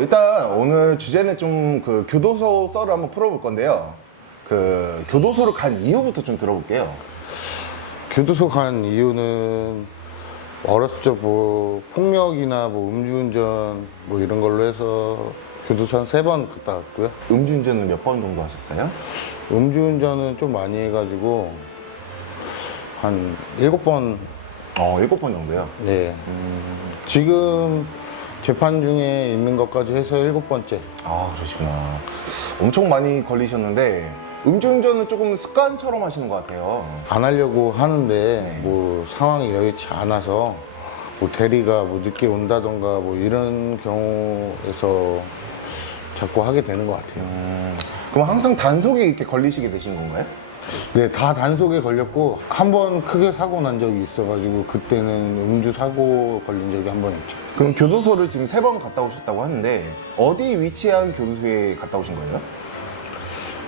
일단 오늘 주제는 좀 그 교도소 썰을 한번 풀어볼 건데요. 그 교도소를 간 이유부터 좀 들어볼게요. 교도소 간 이유는 어렸을 때 뭐 폭력이나 뭐 음주운전 뭐 이런 걸로 해서 교도소 한 3번 갔다 왔고요. 음주운전은 몇 번 정도 하셨어요? 음주운전은 좀 많이 해가지고 한 7번. 7번 정도요? 예. 지금 재판 중에 있는 것까지 해서 7번째. 아, 그러시구나. 엄청 많이 걸리셨는데 음주운전은 조금 습관처럼 하시는 것 같아요. 안 하려고 하는데 네. 뭐 상황이 여의치 않아서 뭐 대리가 뭐 늦게 온다던가 뭐 이런 경우에서 자꾸 하게 되는 것 같아요. 그럼 항상 단속에 이렇게 걸리시게 되신 건가요? 네, 다 단속에 걸렸고 한 번 크게 사고 난 적이 있어가지고 그때는 음주 사고 걸린 적이 한 번 있죠. 그럼 교도소를 지금 3번 갔다 오셨다고 하는데 어디 위치한 교도소에 갔다 오신 거예요?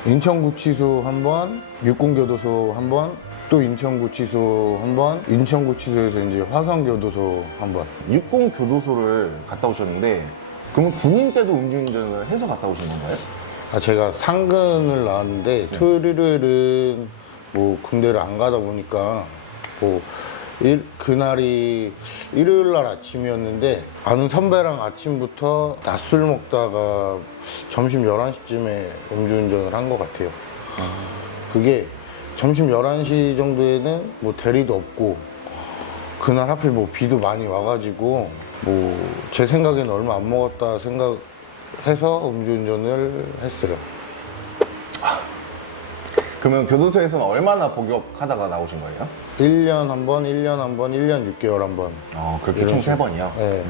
인천구치소 한 번, 육군교도소 한 번, 또 인천구치소 한 번, 인천구치소에서 이제 화성교도소 한 번. 육군교도소를 갔다 오셨는데 그러면 군인 때도 음주운전을 해서 갔다 오신 건가요? 제가 상근을 나왔는데 토요일, 일요일은 뭐 군대를 안 가다 보니까 뭐 그날이 일요일 날 아침이었는데 아는 선배랑 아침부터 낮술 먹다가 점심 11시쯤에 음주운전을 한 것 같아요. 그게 점심 11시 정도에는 뭐 대리도 없고 그날 하필 뭐 비도 많이 와가지고 뭐 제 생각에는 얼마 안 먹었다 생각해서 음주운전을 했어요. 그러면 교도소에서는 얼마나 복역하다가 나오신 거예요? 1년 한 번, 1년 한 번, 1년 6개월 한 번. 그렇게 이런 총 식으로. 3번이요? 네.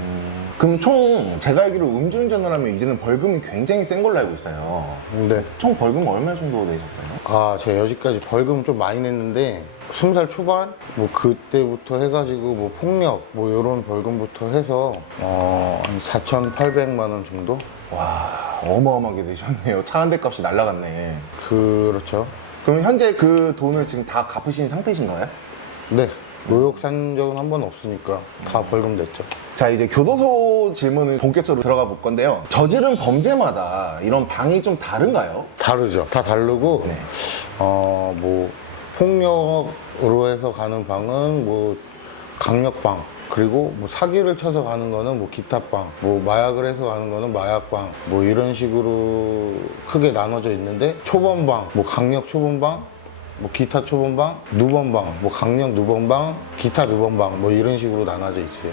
그럼 총 제가 알기로 음주운전을 하면 이제는 벌금이 굉장히 센 걸로 알고 있어요. 근데 총 벌금 얼마 정도 내셨어요? 제가 여지까지 벌금 좀 많이 냈는데 20살 초반? 뭐 그때부터 해가지고 뭐 폭력 뭐 이런 벌금부터 해서 한 4,800만 원 정도? 와, 어마어마하게 내셨네요. 차 한 대 값이 날라갔네. 그렇죠. 그럼 현재 그 돈을 지금 다 갚으신 상태신가요? 네. 노역 산 적은 한 번 없으니까 다 벌금 냈죠. 자, 이제 교도소 질문을 본격적으로 들어가 볼 건데요. 저지른 범죄마다 이런 방이 좀 다른가요? 다르죠. 다 다르고 네. 뭐 폭력으로 해서 가는 방은 뭐 강력방, 그리고 뭐 사기를 쳐서 가는 거는 뭐 기타방, 뭐 마약을 해서 가는 거는 마약방, 뭐 이런 식으로 크게 나눠져 있는데 초범방, 뭐 강력 초범방, 뭐 기타 초범방, 누범방, 뭐 강력 누범방, 기타 누범방, 뭐 이런 식으로 나눠져 있어요.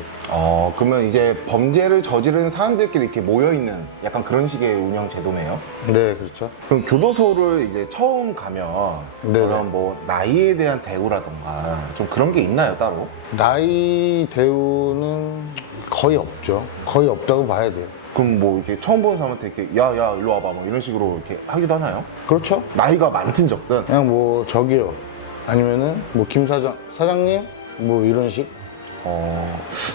그러면 이제 범죄를 저지른 사람들끼리 이렇게 모여있는 약간 그런 식의 운영 제도네요. 네, 그렇죠. 그럼 교도소를 이제 처음 가면 네네. 그런 뭐 나이에 대한 대우라던가 좀 그런 게 있나요, 따로? 나이 대우는 거의 없죠. 거의 없다고 봐야 돼요. 그럼 뭐 이렇게 처음 보는 사람한테 이렇게 야, 일로 와봐 뭐 이런 식으로 이렇게 하기도 하나요? 그렇죠. 나이가 많든 적든. 그냥 뭐 저기요, 아니면은 뭐 김 사장님 뭐 이런 식.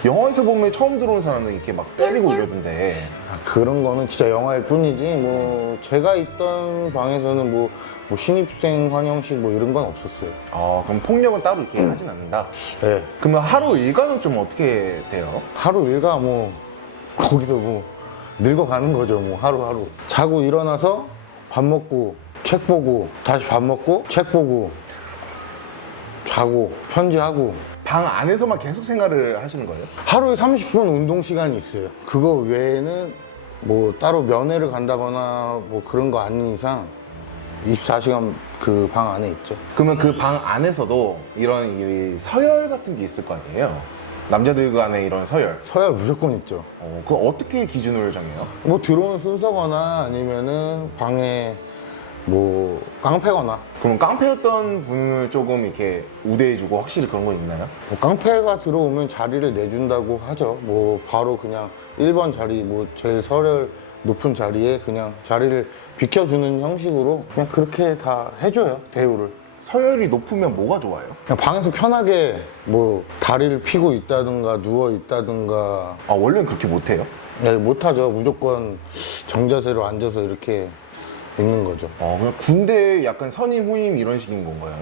영화에서 보면 처음 들어오는 사람은 이렇게 막 때리고 이러던데. 그런 거는 진짜 영화일 뿐이지 뭐 제가 있던 방에서는 뭐 신입생 환영식 뭐 이런 건 없었어요. 그럼 폭력은 따로 이렇게 하진 않는다? 네. 그러면 하루 일과는 좀 어떻게 돼요? 하루 일과 뭐 거기서 뭐 늙어가는 거죠. 뭐 하루하루 자고 일어나서 밥 먹고 책 보고 다시 밥 먹고 책 보고 자고 편지하고. 방 안에서만 계속 생활을 하시는 거예요? 하루에 30분 운동 시간이 있어요. 그거 외에는 뭐 따로 면회를 간다거나 뭐 그런 거 아닌 이상 24시간 그 방 안에 있죠. 그러면 그 방 안에서도 이런 이 서열 같은 게 있을 거 아니에요? 남자들 간의 이런 서열. 서열 무조건 있죠. 그거 어떻게 기준을 정해요? 뭐 들어온 순서거나 아니면은 방에 뭐 깡패거나. 그럼 깡패였던 분을 조금 이렇게 우대해주고 확실히 그런 건 있나요? 뭐 깡패가 들어오면 자리를 내준다고 하죠. 뭐 바로 그냥 1번 자리, 뭐 제일 서열 높은 자리에 그냥 자리를 비켜주는 형식으로 그냥 그렇게 다 해줘요, 대우를. 서열이 높으면 뭐가 좋아요? 그냥 방에서 편하게 뭐 다리를 펴고 있다든가 누워 있다든가. 원래는 그렇게 못해요? 네, 못하죠. 무조건 정자세로 앉아서 이렇게 있는 거죠. 그냥 군대 약간 선임 후임 이런 식인 건가요?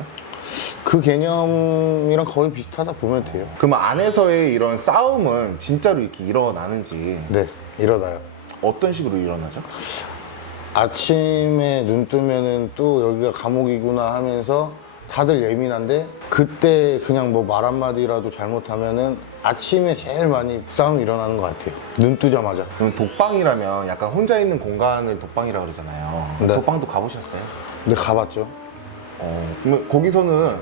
그 개념이랑 거의 비슷하다 보면 돼요. 그럼 안에서의 이런 싸움은 진짜로 이렇게 일어나는지. 네, 일어나요. 어떤 식으로 일어나죠? 아침에 눈 뜨면은 또 여기가 감옥이구나 하면서 다들 예민한데 그때 그냥 뭐 말 한마디라도 잘못하면은 아침에 제일 많이 싸움이 일어나는 것 같아요. 눈 뜨자마자. 그럼 독방이라면 약간 혼자 있는 공간을 독방이라고 그러잖아요. 네. 독방도 가보셨어요? 근데 가봤죠. 그러면 거기서는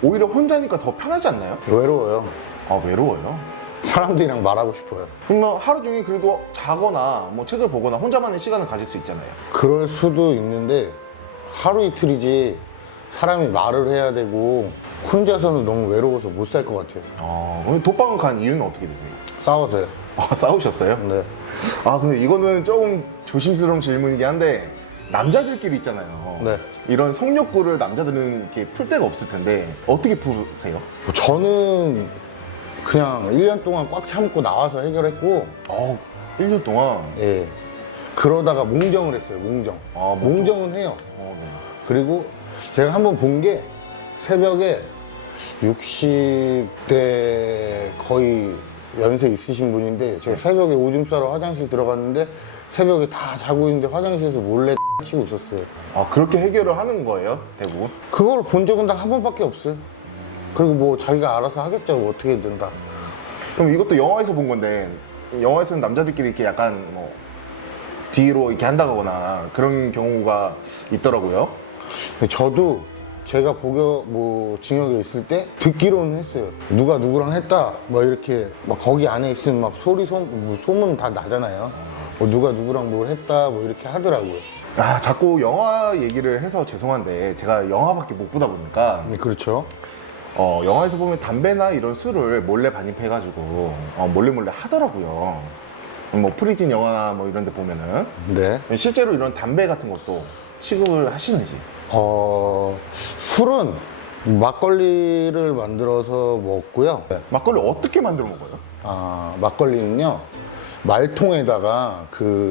오히려 혼자니까 더 편하지 않나요? 외로워요. 아, 외로워요? 사람들이랑 말하고 싶어요. 그러면 하루 종일 그래도 자거나 뭐 책을 보거나 혼자만의 시간을 가질 수 있잖아요. 그럴 수도 있는데 하루 이틀이지 사람이 말을 해야 되고 혼자서는 너무 외로워서 못 살 것 같아요. 그럼 독방을 간 이유는 어떻게 되세요? 싸워서요. 싸우셨어요? 네. 근데 이거는 조금 조심스러운 질문이긴 한데 남자들끼리 있잖아요. 네. 이런 성욕구를 남자들은 이렇게 풀 데가 없을 텐데 어떻게 푸세요? 뭐 저는 그냥 1년 동안 꽉 참고 나와서 해결했고 1년 동안? 예. 그러다가 몽정을 했어요. 몽정. 몽정은 해요. 네. 그리고 제가 한번 본 게 새벽에 60대 거의 연세 있으신 분인데 제가 새벽에 오줌 싸러 화장실 들어갔는데 새벽에 다 자고 있는데 화장실에서 몰래 치고 있었어요. 그렇게 해결을 하는 거예요? 대부분? 그걸 본 적은 딱 한 번밖에 없어요. 그리고 뭐 자기가 알아서 하겠죠. 뭐 어떻게 된다. 그럼 이것도 영화에서 본 건데 영화에서는 남자들끼리 이렇게 약간 뭐 뒤로 이렇게 한다거나 그런 경우가 있더라고요. 저도 제가 뭐 징역에 있을 때 듣기로는 했어요. 누가 누구랑 했다 뭐 이렇게 막 거기 안에 있으면 막 소문 다 나잖아요. 뭐 누가 누구랑 뭘 했다 뭐 이렇게 하더라고요. 자꾸 영화 얘기를 해서 죄송한데 제가 영화밖에 못 보다 보니까 네, 그렇죠. 영화에서 보면 담배나 이런 술을 몰래 반입해가지고 몰래 하더라고요. 뭐 프리즌 영화나 뭐 이런 데 보면은 네. 실제로 이런 담배 같은 것도 취급을 하시는지. 술은 막걸리를 만들어서 먹고요. 막걸리 어떻게 만들어 먹어요? 막걸리는요. 말통에다가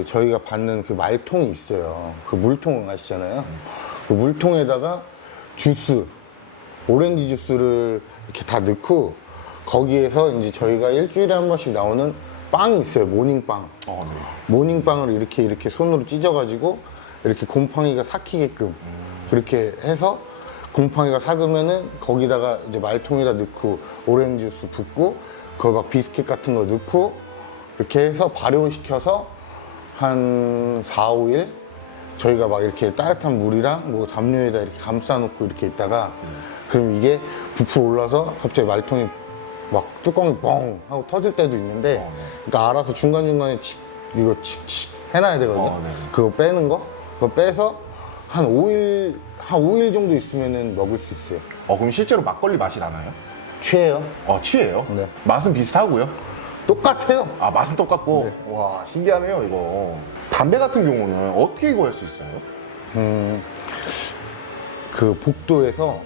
저희가 받는 그 말통이 있어요. 그 물통 아시잖아요. 그 물통에다가 주스, 오렌지 주스를 이렇게 다 넣고 거기에서 이제 저희가 일주일에 한 번씩 나오는 빵이 있어요. 모닝빵. 네. 모닝빵을 이렇게 손으로 찢어가지고 이렇게 곰팡이가 삭히게끔 그렇게 해서 곰팡이가 삭으면은 거기다가 이제 말통에다 넣고 오렌지 주스 붓고 그거 막 비스킷 같은 거 넣고 이렇게 해서 발효시켜서 한 4, 5일 저희가 막 이렇게 따뜻한 물이랑 뭐 담요에다 이렇게 감싸놓고 이렇게 있다가 그럼 이게 부풀 올라서 갑자기 말통이 막 뚜껑이 뻥 하고 터질 때도 있는데 그러니까 알아서 중간중간에 이거 칙칙 해놔야 되거든요. 네. 그거 빼는 거 그거 빼서 한 5일 정도 있으면은 먹을 수 있어요. 그럼 실제로 막걸리 맛이 나나요? 취해요. 취해요? 네. 맛은 비슷하고요? 똑같아요. 맛은 똑같고? 네. 와, 신기하네요, 이거. 담배 같은 경우는 어떻게 구할 수 있어요? 그 복도에서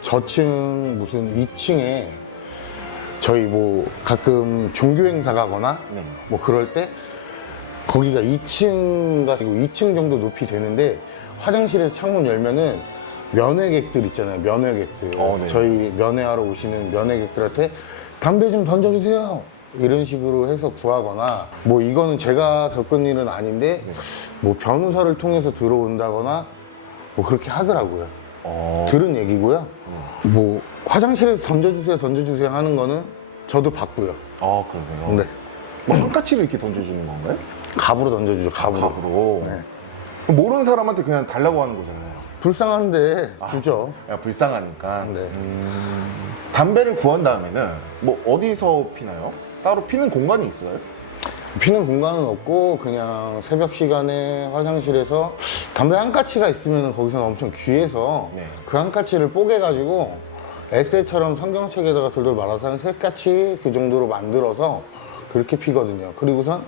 저층 무슨 2층에 저희 뭐 가끔 종교 행사 가거나 네. 뭐 그럴 때 거기가 2층 가지고 2층 정도 높이 되는데 화장실에서 창문 열면은 면회객들 있잖아요. 면회객들. 네. 저희 면회하러 오시는 면회객들한테 담배 좀 던져주세요. 이런 식으로 해서 구하거나 뭐 이거는 제가 겪은 일은 아닌데 뭐 변호사를 통해서 들어온다거나 뭐 그렇게 하더라고요. 들은 얘기고요. 뭐 화장실에서 던져주세요 하는 거는 저도 봤고요. 그러세요? 네. 뭐 한까치를 이렇게 던져주는 건가요? 갑으로 던져주죠. 갑으로. 네. 모르는 사람한테 그냥 달라고 하는 거잖아요. 불쌍한데 주죠. 불쌍하니까. 네. 담배를 구한 다음에는 뭐 어디서 피나요? 따로 피는 공간이 있어요? 피는 공간은 없고 그냥 새벽 시간에 화장실에서 담배 한 까치가 있으면 거기서는 엄청 귀해서 네. 그 한 까치를 뽀개가지고 에세이처럼 성경책에다가 돌돌 말아서 한 3까치 그 정도로 만들어서 그렇게 피거든요. 그리고선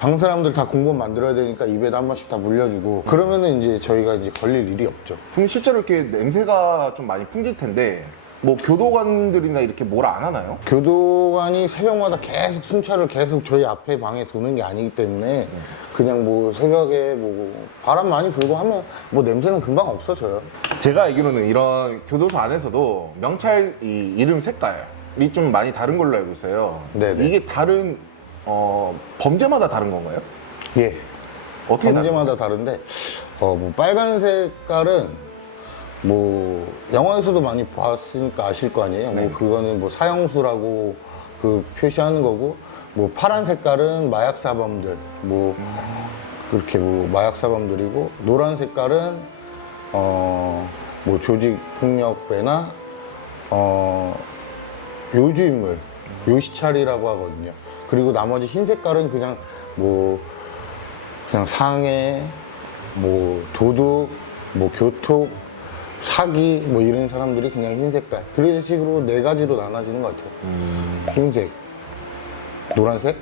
방 사람들 다 공범 만들어야 되니까 입에다 한 번씩 다 물려주고 그러면은 이제 저희가 이제 걸릴 일이 없죠. 그럼 실제로 이렇게 냄새가 좀 많이 풍길 텐데 뭐 교도관들이나 이렇게 뭘 안 하나요? 교도관이 새벽마다 계속 순찰을 계속 저희 앞에 방에 도는 게 아니기 때문에 그냥 뭐 새벽에 뭐 바람 많이 불고 하면 뭐 냄새는 금방 없어져요. 제가 알기로는 이런 교도소 안에서도 명찰 이 이름 색깔이 좀 많이 다른 걸로 알고 있어요. 네네. 이게 다른 범죄마다 다른 건가요? 예. 어떻게 다른가요? 경제마다 다른데 뭐 빨간 색깔은 뭐 영화에서도 많이 봤으니까 아실 거 아니에요. 네. 뭐 그거는 뭐 사형수라고 그 표시하는 거고, 뭐 파란 색깔은 마약 사범들, 뭐 그렇게 뭐 마약 사범들이고, 노란 색깔은 뭐 조직 폭력배나 요주인물, 요시찰이라고 하거든요. 그리고 나머지 흰 색깔은 그냥 뭐 그냥 상해, 뭐 도둑, 뭐 교토, 사기 뭐 이런 사람들이 그냥 흰 색깔. 그런 식으로 네 가지로 나눠지는 것 같아요. 흰색, 노란색,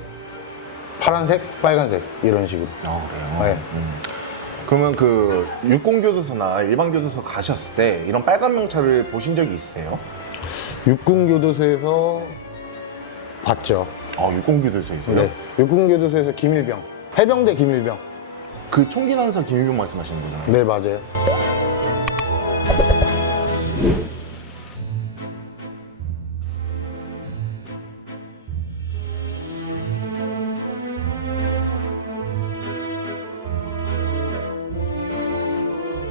파란색, 빨간색 이런 식으로. 그래요? 네. 그러면 그 육공교도소나 일반교도소 가셨을 때 이런 빨간 명찰을 보신 적이 있으세요? 육군교도소에서 봤죠. 육공교도소에서요? 네. 육군교도소에서 김일병, 해병대 김일병. 그 총기 난사 김일병 말씀하시는 거잖아요. 네, 맞아요.